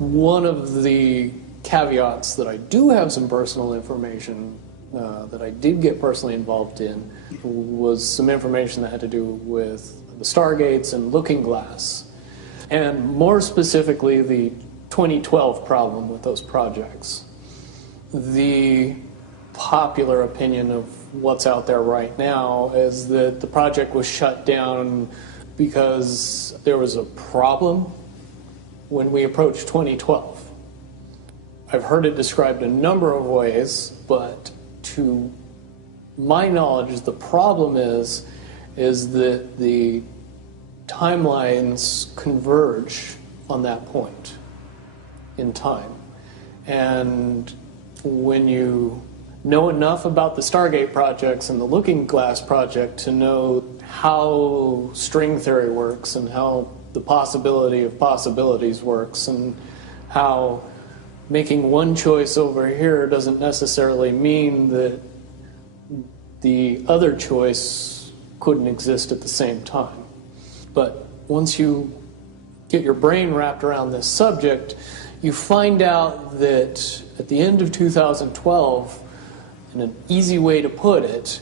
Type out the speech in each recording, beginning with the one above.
One of the caveats that I do have some personal information that I did get personally involved in was some information that had to do with the Stargates and Looking Glass, and more specifically the 2012 problem with those projects. The popular opinion of what's out there right now is that the project was shut down because there was a problem when we approached 2012. I've heard it described a number of ways, but to my knowledge, the problem is that the timelines converge on that point in time. And when you know enough about the Stargate projects and the Looking Glass project to know how string theory works and how the possibility of possibilities works and how making one choice over here doesn't necessarily mean that the other choice couldn't exist at the same time. But once you get your brain wrapped around this subject, you find out that at the end of 2012, in an easy way to put it,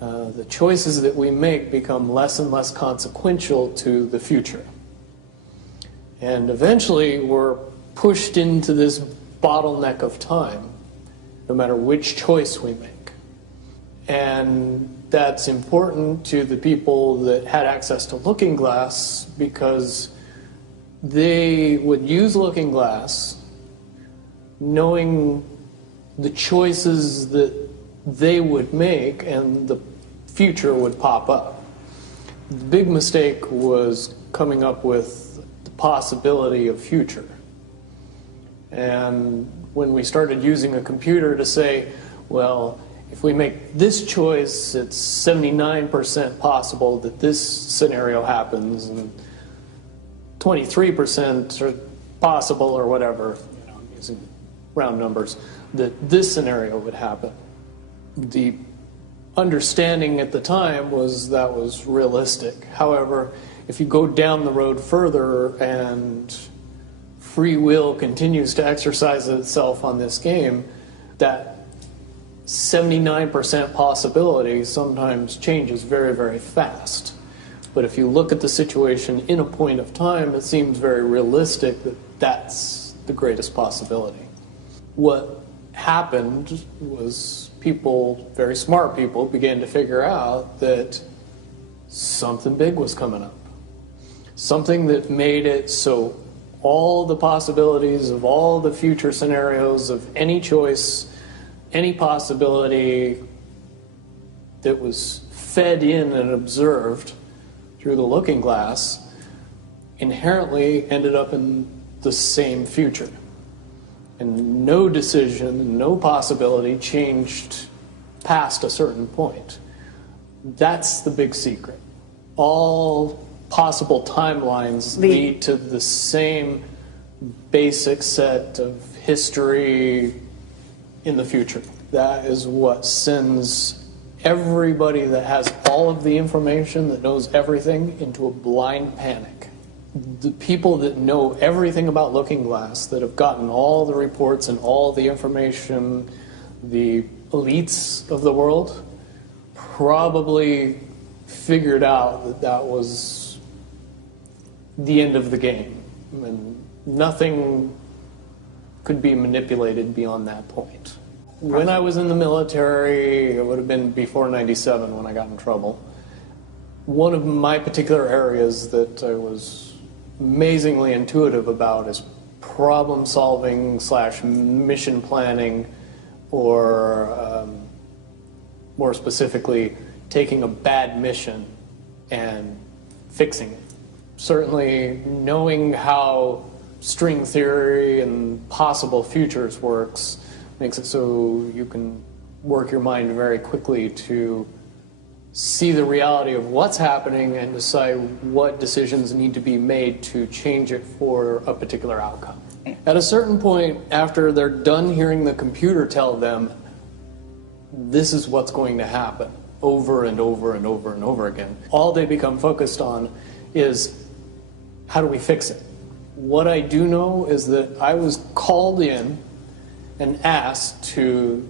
the choices that we make become less and less consequential to the future. And eventually we're pushed into this bottleneck of time, no matter which choice we make. And that's important to the people that had access to Looking Glass because they would use Looking Glass knowing the choices that they would make and the future would pop up. The big mistake was coming up with the possibility of future. And when we started using a computer to say, well, if we make this choice, it's 79% possible that this scenario happens, and 23% are possible, or whatever, using round numbers, that this scenario would happen. The understanding at the time was that was realistic. However, if you go down the road further and free will continues to exercise itself on this game, that 79% possibility sometimes changes very, very fast. But if you look at the situation in a point of time, it seems very realistic that that's the greatest possibility. What happened was people, very smart people, began to figure out that something big was coming up. Something that made it so all the possibilities of all the future scenarios of any choice, any possibility that was fed in and observed through the Looking Glass inherently ended up in the same future. And no decision, no possibility changed past a certain point. That's the big secret. All possible timelines lead to the same basic set of history in the future. That is what sends everybody that has all of the information, that knows everything, into a blind panic. The people that know everything about Looking Glass, that have gotten all the reports and all the information, the elites of the world, probably figured out that that was the end of the game, and nothing could be manipulated beyond that point. When I was in the military, it would have been before '97 when I got in trouble. One of my particular areas that I was amazingly intuitive about is problem solving / mission planning, or more specifically, taking a bad mission and fixing it. Certainly knowing how string theory and possible futures works makes it so you can work your mind very quickly to see the reality of what's happening and decide what decisions need to be made to change it for a particular outcome. At a certain point, after they're done hearing the computer tell them this is what's going to happen over and over and over and over again, all they become focused on is how do we fix it? What I do know is that I was called in and asked to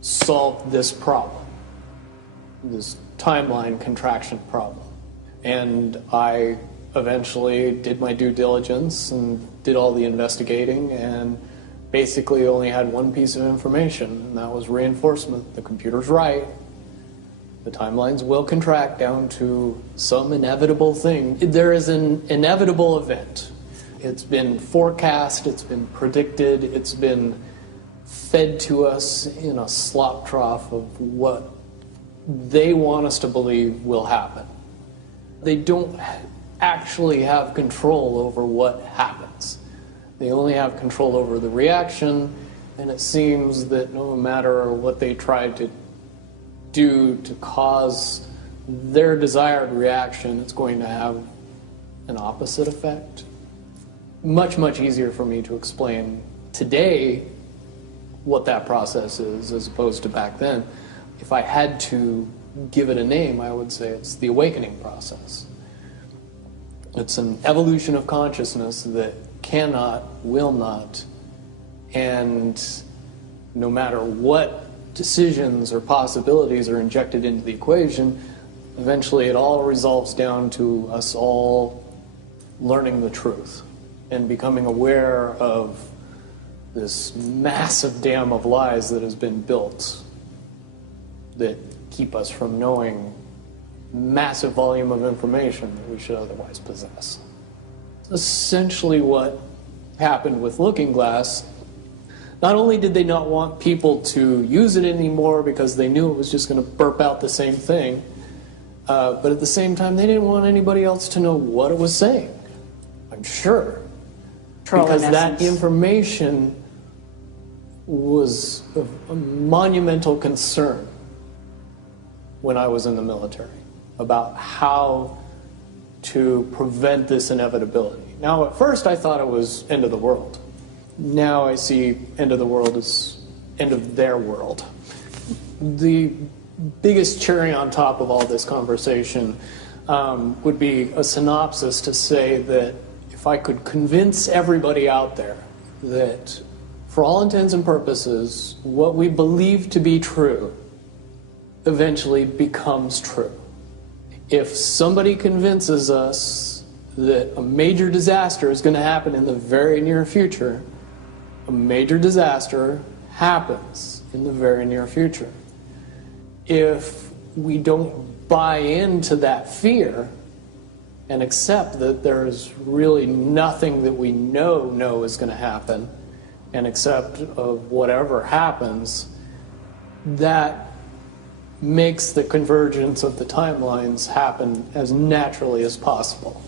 solve this problem, this timeline contraction problem. And I eventually did my due diligence and did all the investigating and basically only had one piece of information, and that was reinforcement. The computer's right. The timelines will contract down to some inevitable thing. There is an inevitable event. It's been forecast, it's been predicted, it's been fed to us in a slop trough of what they want us to believe will happen. They don't actually have control over what happens. They only have control over the reaction, and it seems that no matter what they try to do to cause their desired reaction, it's going to have an opposite effect. Much, much easier for me to explain today what that process is as opposed to back then. If I had to give it a name, I would say it's the awakening process. It's an evolution of consciousness that cannot, will not, and no matter what decisions or possibilities are injected into the equation, eventually it all resolves down to us all learning the truth and becoming aware of this massive dam of lies that has been built that keep us from knowing massive volume of information that we should otherwise possess. Essentially what happened with Looking Glass, not only did they not want people to use it anymore because they knew it was just going to burp out the same thing, but at the same time they didn't want anybody else to know what it was saying, I'm sure. Because that information was of a monumental concern when I was in the military about how to prevent this inevitability. Now, at first I thought it was end of the world. Now I see end of the world as end of their world. The biggest cherry on top of all this conversation would be a synopsis to say that if I could convince everybody out there that for all intents and purposes, what we believe to be true eventually becomes true. If somebody convinces us that a major disaster is going to happen in the very near future, a major disaster happens in the very near future. If we don't buy into that fear and accept that there's really nothing that we know is going to happen, and accept of whatever happens, that makes the convergence of the timelines happen as naturally as possible.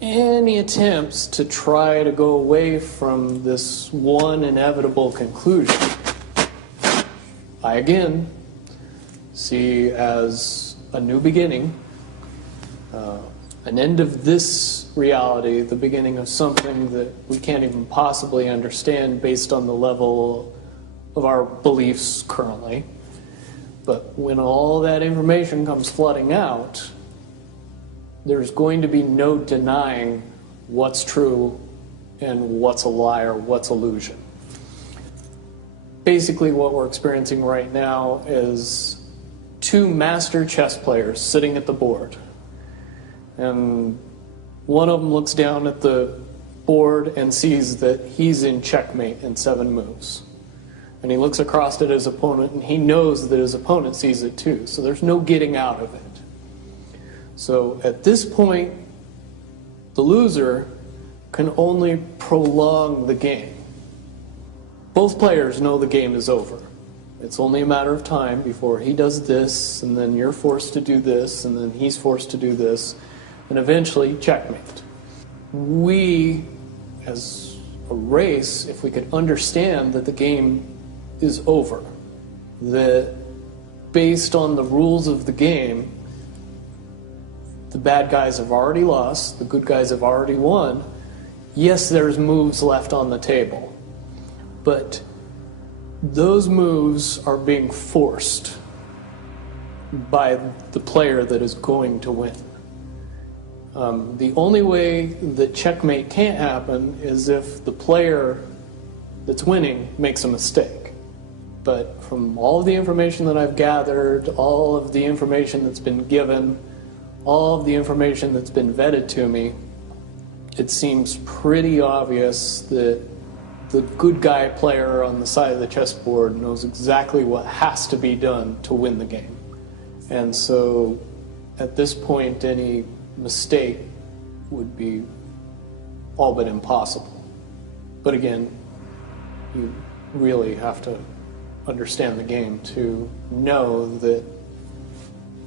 Any attempts to try to go away from this one inevitable conclusion, I again see as a new beginning, an end of this reality, the beginning of something that we can't even possibly understand based on the level of our beliefs currently. But when all that information comes flooding out, there's going to be no denying what's true and what's a lie or what's illusion. Basically what we're experiencing right now is two master chess players sitting at the board. And one of them looks down at the board and sees that he's in checkmate in 7 moves. And he looks across at his opponent and he knows that his opponent sees it too. So there's no getting out of it. So at this point, the loser can only prolong the game. Both players know the game is over. It's only a matter of time before he does this, and then you're forced to do this, and then he's forced to do this, and eventually checkmate. We, as a race, if we could understand that the game is over, that based on the rules of the game, the bad guys have already lost, the good guys have already won. Yes, there's moves left on the table, but those moves are being forced by the player that is going to win. The only way that checkmate can't happen is if the player that's winning makes a mistake. But from all of the information that I've gathered, all of the information that's been given, all of the information that's been vetted to me, it seems pretty obvious that the good guy player on the side of the chessboard knows exactly what has to be done to win the game. And so at this point, any mistake would be all but impossible. But again, you really have to understand the game to know that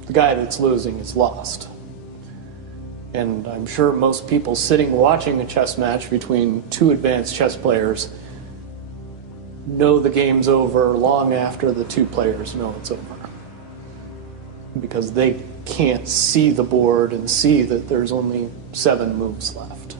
the guy that's losing is lost. And I'm sure most people sitting watching a chess match between two advanced chess players know the game's over long after the two players know it's over. Because they can't see the board and see that there's only 7 moves left.